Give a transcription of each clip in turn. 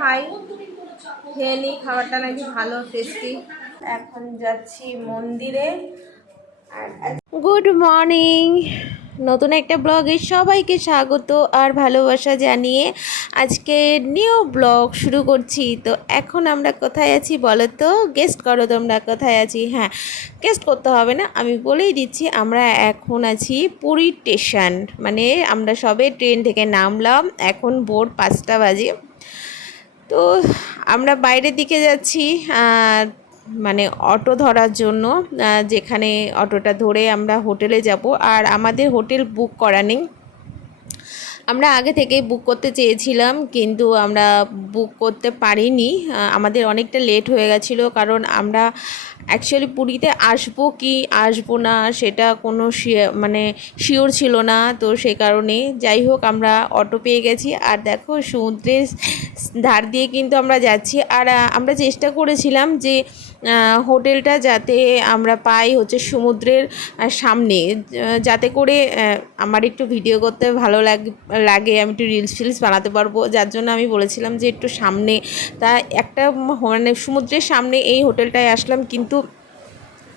খাই, খেয়ে নিই। খাবারটা নাকি ভালো, টেস্টি। এখন যাচ্ছি মন্দিরে। গুড মর্নিং, নতুন একটা ব্লগে সবাইকে স্বাগত আর ভালোবাসা জানিয়ে আজকে নিউ ব্লগ শুরু করছি। তো এখন আমরা কোথায় আছি বলো তো? গেস্ট করো তোমরা কোথায় আছি। হ্যাঁ, গেস্ট করতে হবে না, আমি বলেই দিচ্ছি। আমরা এখন আছি পুরী স্টেশন, মানে আমরা সবে ট্রেন থেকে নামলাম, এখন ভোর 5টা বাজে। তো আমরা বাইরের দিকে যাচ্ছি মানে অটো ধরার জন্য, যেখানে অটোটা ধরে আমরা হোটেলে যাব। আর আমাদের হোটেল বুক করা নেই, আমরা আগে থেকেই বুক করতে চেয়েছিলাম কিন্তু আমরা বুক করতে পারিনি। আমাদের অনেকটা লেট হয়ে গেছিলো, কারণ আমরা অ্যাকচুয়ালি পুরীতে আসবো কি আসবো না সেটা কোনো মানে শিওর ছিল না। তো সেই কারণে যাই হোক আমরা অটো পেয়ে গেছি। আর দেখো সমুদ্রের ধার দিয়ে কিন্তু আমরা যাচ্ছি। আর আমরা চেষ্টা করেছিলাম যে হোটেলটা যাতে আমরা পাই হচ্ছে সমুদ্রের সামনে, যাতে করে আমার একটু ভিডিও করতে ভালো লাগে, আমি একটু রিলস ফিলস বানাতে পারবো। যার জন্য আমি বলেছিলাম যে একটু সামনে, তা একটা মানে সমুদ্রের সামনে এই হোটেলটায় আসলাম। কিন্তু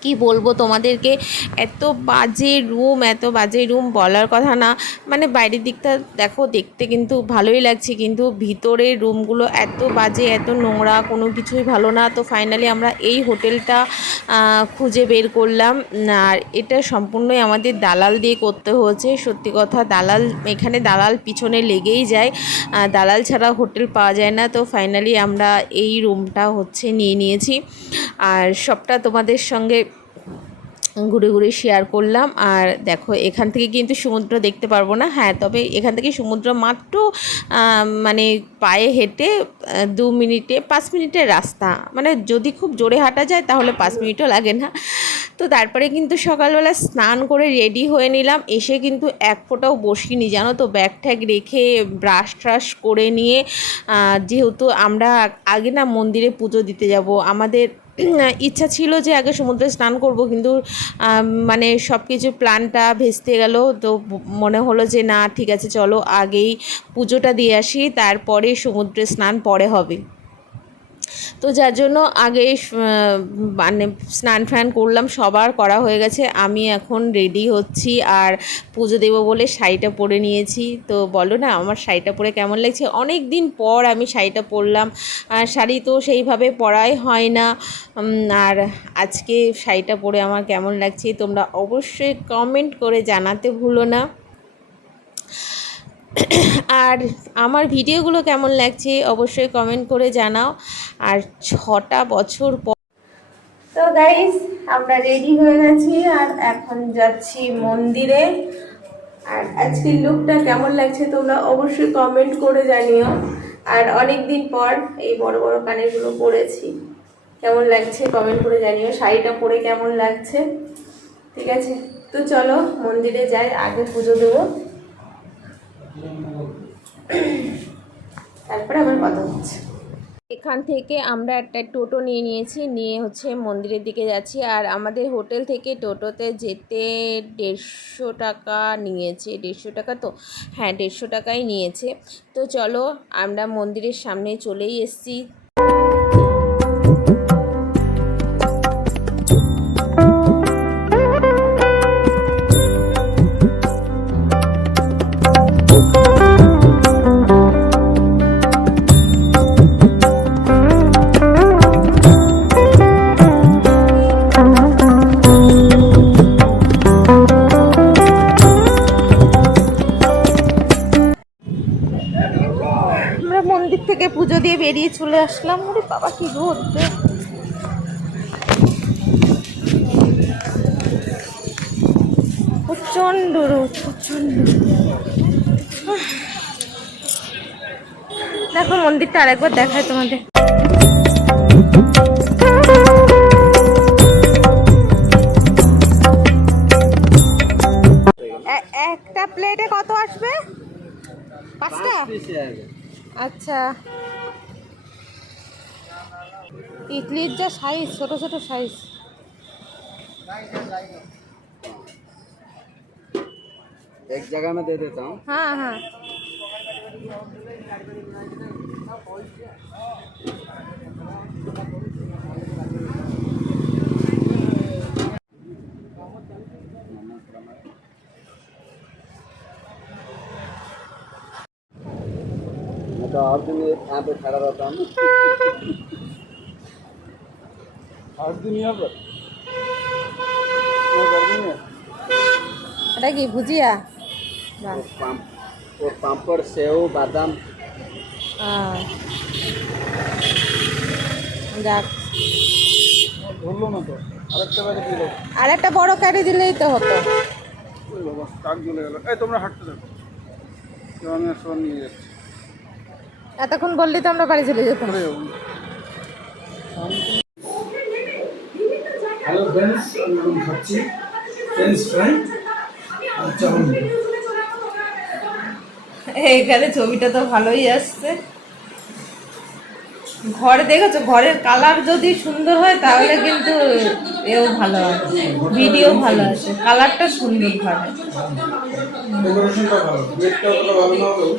কি বলবো তোমাদেরকে, এত বাজে রুম বলার কথা না। মানে বাইরের দিকটা দেখো, দেখতে কিন্তু ভালোই লাগছে, কিন্তু ভিতরের রুমগুলো এত বাজে, এত নোংরা, কোনো কিছুই ভালো না। তো ফাইনালি আমরা এই হোটেলটা খুঁজে বের করলাম। আর এটা সম্পূর্ণই আমাদের দালাল দিয়ে করতে হয়েছে। সত্যি কথা, এখানে দালাল পিছনে লেগেই যায়, দালাল ছাড়া হোটেল পাওয়া যায় না। তো ফাইনালি আমরা এই রুমটা হচ্ছে নিয়ে নিয়েছি, আর সবটা তোমাদের সঙ্গে ঘুরে ঘুরে শেয়ার করলাম। আর দেখো এখান থেকে কিন্তু সমুদ্র দেখতে পারবো না, হ্যাঁ, তবে এখান থেকে সমুদ্র মাত্র মানে পায়ে হেঁটে 5 মিনিটের রাস্তা, মানে যদি খুব জোরে হাঁটা যায় তাহলে 5 মিনিটও লাগে না। তো তারপরে কিন্তু সকালবেলা স্নান করে রেডি হয়ে নিলাম, এসে কিন্তু এক ফোঁটাও বসিনি জানো তো, ব্যাগ ট্যাগ রেখে ব্রাশ ট্রাশ করে নিয়ে, যেহেতু আমরা আগে না মন্দিরে পুজো দিতে যাব, আমাদের ইচ্ছা ছিল যে আগে সমুদ্রে স্নান করব, কিন্তু মানে সব কিছু প্ল্যানটা ভেস্তে গেল। তো মনে হলো যে না, ঠিক আছে চলো আগেই পুজোটা দিয়ে আসি, তারপরে সমুদ্রে স্নান পরে হবে। তো যার জন্য আগে মানে স্নান ফ্যান করলাম, সবার করা হয়ে গেছে। আমি এখন রেডি হচ্ছি আর পুজো দেবো বলে শাড়িটা পরে নিয়েছি। তো বলো না আমার শাড়িটা পরে কেমন লাগছে? অনেক দিন পর আমি শাড়িটা পরলাম, শাড়ি তো সেইভাবে পরাই হয় না। আর আজকে শাড়িটা পরে আমার কেমন লাগছে তোমরা অবশ্যই কমেন্ট করে জানাতে ভুলো না। আর আমার ভিডিওগুলো কেমন লাগছে অবশ্যই কমেন্ট করে জানাও। আর 6টা বছর পর তো গাইস আমরা রেডি হয়ে গেছি আর এখন যাচ্ছি মন্দিরে। আর আজকের লুকটা কেমন লাগছে তোমরা অবশ্যই কমেন্ট করে জানিও। আর অনেক দিন পর এই বড় বড় কানেরগুলো পরেছি, কেমন লাগছে কমেন্ট করে জানিও। শাড়িটা পরে কেমন লাগছে, ঠিক আছে? তো চলো মন্দিরে যাই, আগে পুজো দেবো, তারপরে আমার কথা হচ্ছে। এখান থেকে আমরা একটা টোটো নিয়েছি, নিয়ে হচ্ছে মন্দিরের দিকে যাচ্ছি। আর আমাদের হোটেল থেকে টোটোতে যেতে 150 টাকা নিয়েছে। 150 টাকা তো, হ্যাঁ 150 টাকাই নিয়েছে। তো চলো আমরা মন্দিরের সামনে চলেই এসেছি। মন্দির থেকে পুজো দিয়ে বেরিয়ে চলে আসলাম। ওরে বাবা কি রোদ, প্রচন্ড রোদ, প্রচন্ড। দেখো মন্দিরটা আরেকবার দেখায় তোমাদের। একটা প্লেটে কত আসবে? 5টা? আচ্ছা, ইডলির যা সাইজ, ছোট ছোট সাইজ। एक जगह में दे देता हूँ। हाँ हाँ। मैं तो और दिन यहाँ पे खड़ा रहता हूँ। हर दिन यहाँ पर गर्मी में এটা কি ভুজিয়া? वो पापड़ सेव बादाम যাক, ধরলো না তো আরেকটা বাজে দিল। আর একটা বড় কারি দিলেই তো হতো। ওই বাবা টাক জ্বলে গেল। এই তোমরা হাঁটতে থাকো, তো আমি সব নিয়ে যাচ্ছি। এতক্ষণ বললি তো আমরা বাড়ি চলে যেতাম। হ্যালো ফ্রেন্ডস, আমি এখন খাচ্ছি ফ্রেঞ্চ ফ্রাই আর চাউমিন। এইখানে ছবিটা তো ভালোই আসছে। ঘরে দেখেছো, ঘরের কালার যদি সুন্দর হয় তাহলে কিন্তু এও ভালো হয়, ভিডিও ভালো আসে। কালারটা সুন্দর ঘরে, ডেকোরেশনটা ভালো, বেডটা ভালো না হলেও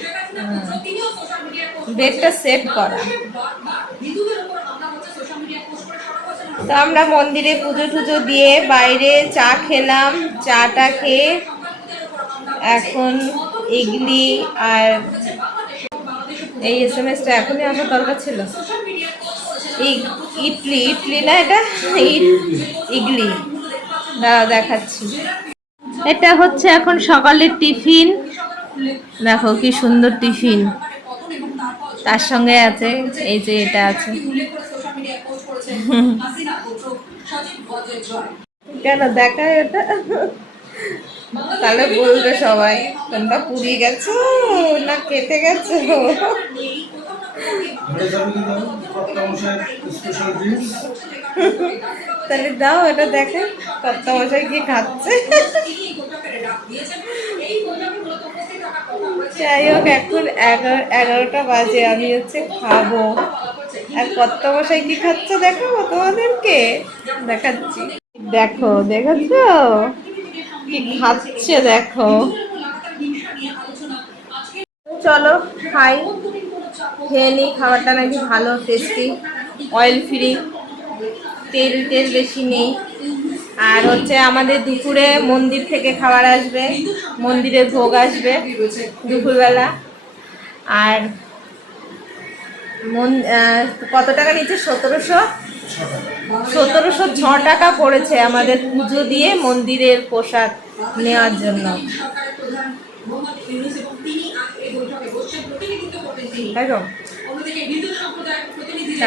বেডটা সেট করা। তো আমরা মন্দিরে পুজো টুজো দিয়ে বাইরে চা খেলাম। চাটা খেয়ে এখন ইডলি আর এই এসএমএসটা এখনই আসার দরকার ছিল। ইডলি ইডলি না, এটা ইডলি দাঁড়া দেখাচ্ছি। এটা হচ্ছে এখন সকালের টিফিন। দেখো কি সুন্দর টিফিন, তার সঙ্গে আছে এই যে এটা আছে। কেন দেখায় এটা? তাহলে বলবে সবাই তোমরা পুড়িয়ে গেছো না কেটে গেছো। তাহলে দাও এটা দেখে কর্তামশাই কি খাচ্ছে। যাই হোক, এখন 11টা বাজে, আমি হচ্ছে খাবো। আর কর্তামশাই কি খাচ্ছে দেখো তোমাদেরকে দেখাচ্ছি। দেখো, দেখেছো কি খাচ্ছে দেখো। চলো খাই, খেয়ে নিই। খাবারটা নাকি ভালো, টেস্টি, অয়েল ফ্রি, তেল তেল বেশি নেই। আর হচ্ছে আমাদের দুপুরে মন্দির থেকে খাবার আসবে, মন্দিরের ভোগ আসবে দুপুরবেলা। আর কত টাকা নিচ্ছে? 1706 টাকা পড়েছে আমাদের পুজো দিয়ে মন্দিরের প্রসাদ নেওয়ার জন্য, তাই তো?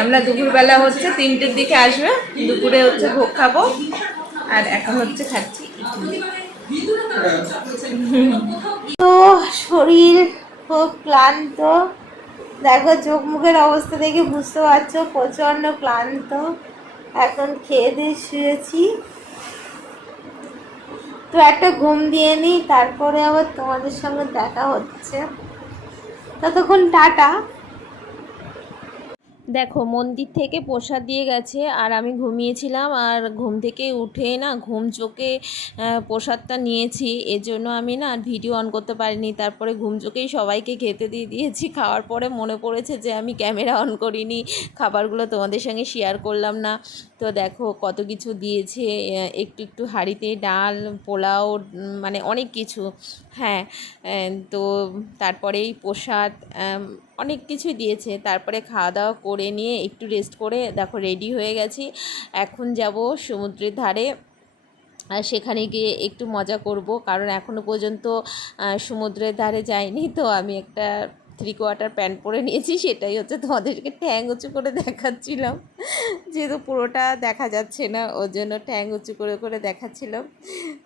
আমরা দুপুরবেলা হচ্ছে 3টের দিকে আসবে, দুপুরে হচ্ছে ভোগ খাবো। আর এখন হচ্ছে খাচ্ছি। তো শরীর খুব ক্লান্ত, দেখো চোখ মুখের অবস্থা দেখে বুঝতে পারছো প্রচণ্ড ক্লান্ত। এখন খেয়ে দিয়ে শুয়েছি, তো একটা ঘুম দিয়ে নিই, তারপরে আবার তোমাদের সঙ্গে দেখা হচ্ছে। ততক্ষণ টাটা। দেখো মন্দির থেকে প্রসাদ দিয়ে গেছে আর আমি ঘুমিয়েছিলাম, আর ঘুম থেকে উঠে না ঘুম চোখে প্রসাদটা নিয়েছি, এজন্য আমি না ভিডিও অন করতে পারিনি। তারপরে ঘুম চোখেই সবাইকে খেতে দিয়ে দিয়েছি। খাওয়ার পরে মনে পড়েছে যে আমি ক্যামেরা অন করিনি, খাবারগুলো তোমাদের সঙ্গে শেয়ার করলাম না। তো দেখো কত কিছু দিয়েছে, একটু একটু হাঁড়িতে ডাল, পোলাও, মানে অনেক কিছু। হ্যাঁ, তো তারপরেই প্রসাদ, অনেক কিছুই দিয়েছে। তারপরে খাওয়া দাওয়া করে নিয়ে একটু রেস্ট করে দেখো রেডি হয়ে গেছি। এখন যাব সমুদ্রের ধারে, আর সেখানে গিয়ে একটু মজা করব, কারণ এখনও পর্যন্ত সমুদ্রের ধারে যাইনি। তো আমি একটা 3/4 প্যান্ট পরে নিয়েছি, সেটাই হচ্ছে তোমাদেরকে ঠ্যাং উঁচু করে দেখাচ্ছিলাম, যেহেতু পুরোটা দেখা যাচ্ছে না ওর জন্য ঠ্যাং উঁচু করে করে দেখাচ্ছিলাম।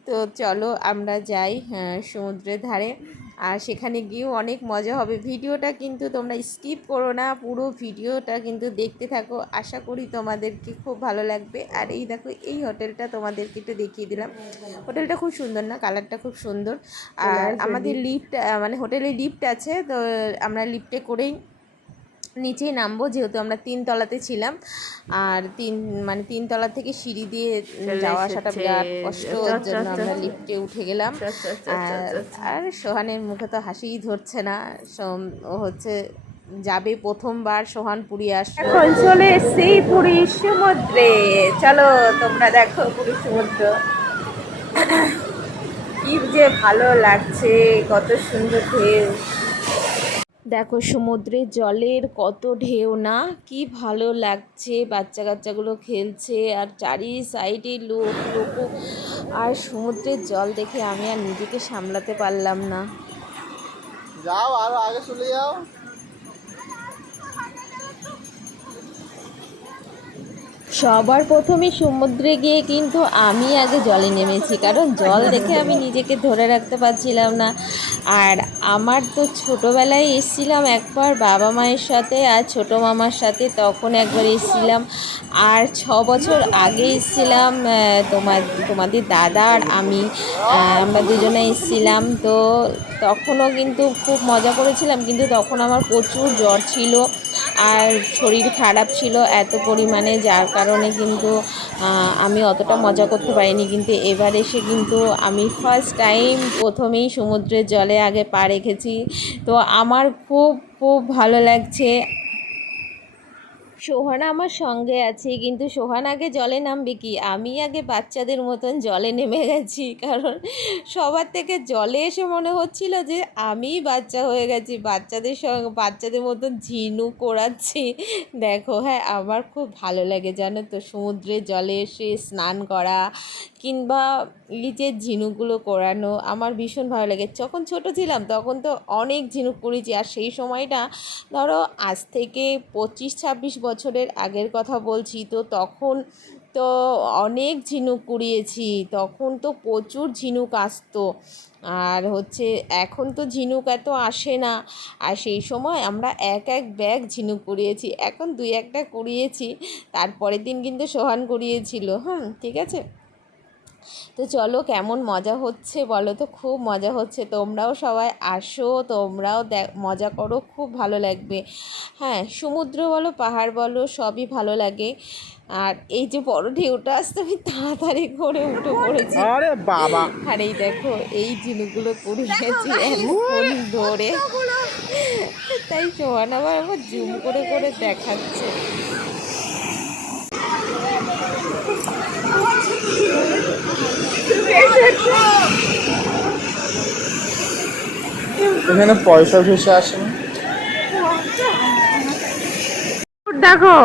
তো চলো আমরা যাই সমুদ্রের ধারে, আর সেখানে গিয়েও অনেক মজা হবে। ভিডিওটা কিন্তু তোমরা স্কিপ করো না, পুরো ভিডিওটা কিন্তু দেখতে থাকো, আশা করি তোমাদেরকে খুব ভালো লাগবে। আর এই দেখো এই হোটেলটা তোমাদেরকে একটু দেখিয়ে দিলাম, হোটেলটা খুব সুন্দর না, কালারটা খুব সুন্দর। আর আমাদের লিফট, মানে হোটেলে লিফট আছে, তো আমরা লিফটে করেই নিচেই নামবো, যেহেতু আমরা 3 তলাতে ছিলাম। আর 3 তলা থেকে সিঁড়ি দিয়ে যাওয়া আসাটা বিরাট কষ্ট, ওর জন্য আমরা লিফটে উঠে গেলাম। আর সোহানের মুখে তো হাসিই ধরছে না, ও হচ্ছে যাবে প্রথমবার সোহান পুরী আসলো। এখন চলে এসেছি পুরী সমুদ্রে, চলো তোমরা দেখো পুরী সমুদ্র কি যে ভালো লাগছে, কত সুন্দর ঢেউ। দেখো সমুদ্রের জলের কত ঢেউ না, কি ভালো লাগছে, বাচ্চা কাচ্চাগুলো খেলছে আর চারি সাইডে লোক লোক। আর সমুদ্রের জল দেখে আমি আর নিজেকে সামলাতে পারলাম না। যাও আরো আগে চলে যাও। সবার প্রথমে সমুদ্রে গিয়ে কিন্তু আমি আগে জলে নেমেছি, কারণ জল দেখে আমি নিজেকে ধরে রাখতে পারছিলাম না। আর আমার তো ছোটোবেলায় এসেছিলাম একবার বাবা মায়ের সাথে আর ছোটো মামার সাথে, তখন একবার এসেছিলাম। আর 6 বছর আগে এসেছিলাম তোমাদের দাদা আর আমি, আমরা দুজনে এসেছিলাম। তো তখনও কিন্তু খুব মজা করেছিলাম, কিন্তু তখন আমার প্রচুর জ্বর ছিল আর শরীর খারাপ ছিল এত পরিমাণে, যার কারণে কিন্তু আমি অতটা মজা করতে পারিনি। কিন্তু এবার এসে কিন্তু আমি ফার্স্ট টাইম প্রথমেই সমুদ্রের জলে আগে পা রেখেছি, তো আমার খুব খুব ভালো লাগছে। সোহান আমার সঙ্গে আছে, কিন্তু সোহান আগে জলে নামবে কি, আমি আগে বাচ্চাদের মতন জলে নেমে গেছি, কারণ সবার থেকে জলে এসে মনে হচ্ছিল যে আমিই বাচ্চা হয়ে গেছি, বাচ্চাদের সঙ্গে বাচ্চাদের মতন ঝিনুক কোড়াচ্ছি। দেখো হ্যাঁ, আমার খুব ভালো লাগে জানো তো সমুদ্রের জলে এসে স্নান করা কিংবা এই যে ঝিনুকগুলো কোড়ানো আমার ভীষণ ভালো লাগে। যখন ছোট ছিলাম তখন তো অনেক ঝিনুক কুড়িয়েছি, আর সেই সময়টা ধরো আজ থেকে 25-26 বছরের আগের কথা বলছি, তো তখন তো অনেক ঝিনুক কুড়িয়েছি, তখন তো প্রচুর ঝিনুক আসতো। আর হচ্ছে এখন তো ঝিনুক এত আসে না, আর সেই সময় আমরা এক এক ব্যাগ ঝিনুক কুড়িয়েছি, এখন 2-1টা কুড়িয়েছি, তারপরের দিন কিন্তু সোহান কুড়িয়েছিল। ঠিক আছে, তো চলো কেমন মজা হচ্ছে বলো তো, খুব মজা হচ্ছে, তোমরাও সবাই আসো, তোমরাও মজা করো, খুব ভালো লাগবে। হ্যাঁ, সমুদ্র বলো পাহাড় বলো সবই ভালো লাগে। আর এই যে বড় ঢেউটা আসতে আমি তাড়াতাড়ি করে উঠে পড়েছি। আরে বাবা, আর এই দেখো এই ঝিনুকগুলো কুড়িয়েছি এখন ধরে, তাই সোহান আবার আমার জুম করে করে দেখাচ্ছে। এখানে পয়সা ভেসে আসে না। দেখো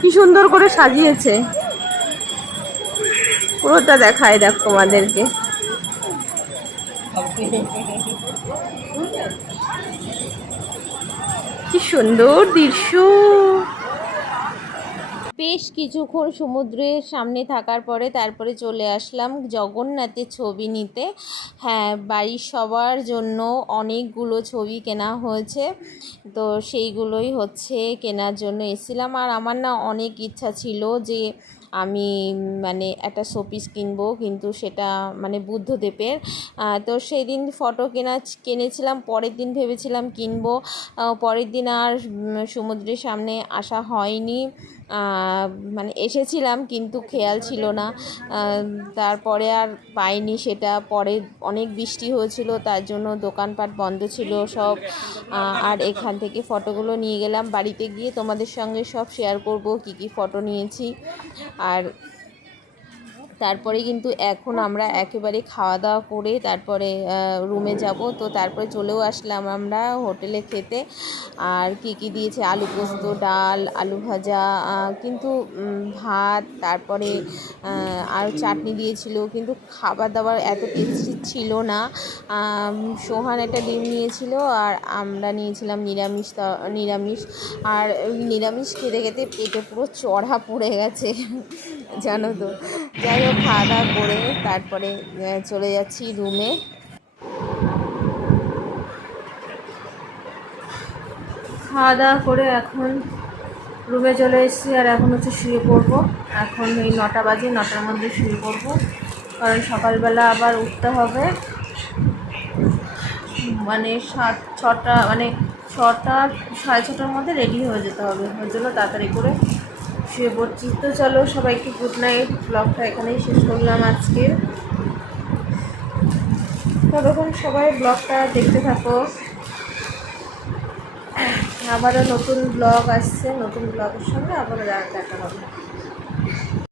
কি সুন্দর করে সাজিয়েছে, পুরোটা দেখায় দেখ তোমাদেরকে। কি সুন্দর দৃশ্য। বেশ কিছুক্ষণ সমুদ্রের সামনে থাকার পরে তারপরে চলে আসলাম জগন্নাথের ছবি নিতে। হ্যাঁ, বাড়ির সবার জন্য অনেকগুলো ছবি কেনা হয়েছে, তো সেইগুলোই হচ্ছে কেনার জন্য এসেছিলাম। আর আমার না অনেক ইচ্ছা ছিল যে আমি মানে একটা শোপিস কিনবো, কিন্তু সেটা মানে বুদ্ধদেবের। তো সেই দিন ফটো কিনেছিলাম, পরের দিন ভেবেছিলাম কিনবো, পরের দিন আর সমুদ্রের সামনে আসা হয়নি। মানে এসেছিলাম কিন্তু খেয়াল ছিল না, তারপরে আর পাইনি সেটা। পরে অনেক বৃষ্টি হয়েছিল, তার জন্য দোকানপাট বন্ধ ছিল সব। আর এখান থেকে ফটোগুলো নিয়ে গেলাম বাড়িতে, গিয়ে তোমাদের সঙ্গে সব শেয়ার করব কী কী ফটো নিয়েছি। আর তারপরে কিন্তু এখন আমরা একেবারে খাওয়া দাওয়া করে তারপরে রুমে যাব, তো তারপরে চলেও আসলাম আমরা হোটেলে খেতে। আর কি কি দিয়েছে, আলু পোস্ত, ডাল, আলু ভাজা, কিন্তু ভাত, তারপরে আর চাটনি দিয়েছিল, কিন্তু খাবার দাবার এত টেস্টি ছিল না। সোহান একটা ডিম নিয়েছিল আর আমরা নিয়েছিলাম নিরামিষ। আর ওই নিরামিষ খেতে খেতে পেটে পুরো চড়া পড়ে গেছে জানো তো। যাই হোক, খাওয়া দাওয়া করে তারপরে চলে যাচ্ছি রুমে। খাওয়া দাওয়া করে এখন রুমে চলে এসেছি, আর এখন হচ্ছে শুয়ে পড়বো। এখন এই 9টা বাজে, 9টার মধ্যে শুয়ে পড়বো, কারণ সকালবেলা আবার উঠতে হবে। মানে 6টা মানে 6টা 6:30টার মধ্যে রেডি হয়ে যেতে হবে, ওই জন্য তাড়াতাড়ি করে শুয়ে পড়ছি। তো চলো সবাইকে গুড নাইট, ব্লগটা এখানেই শেষ করলাম আজকে। ততক্ষণ সবাই ব্লগটা দেখতে থাকো। আবারও নতুন ব্লগ আসছে, নতুন ব্লগের সঙ্গে আবারও দেখা হবে।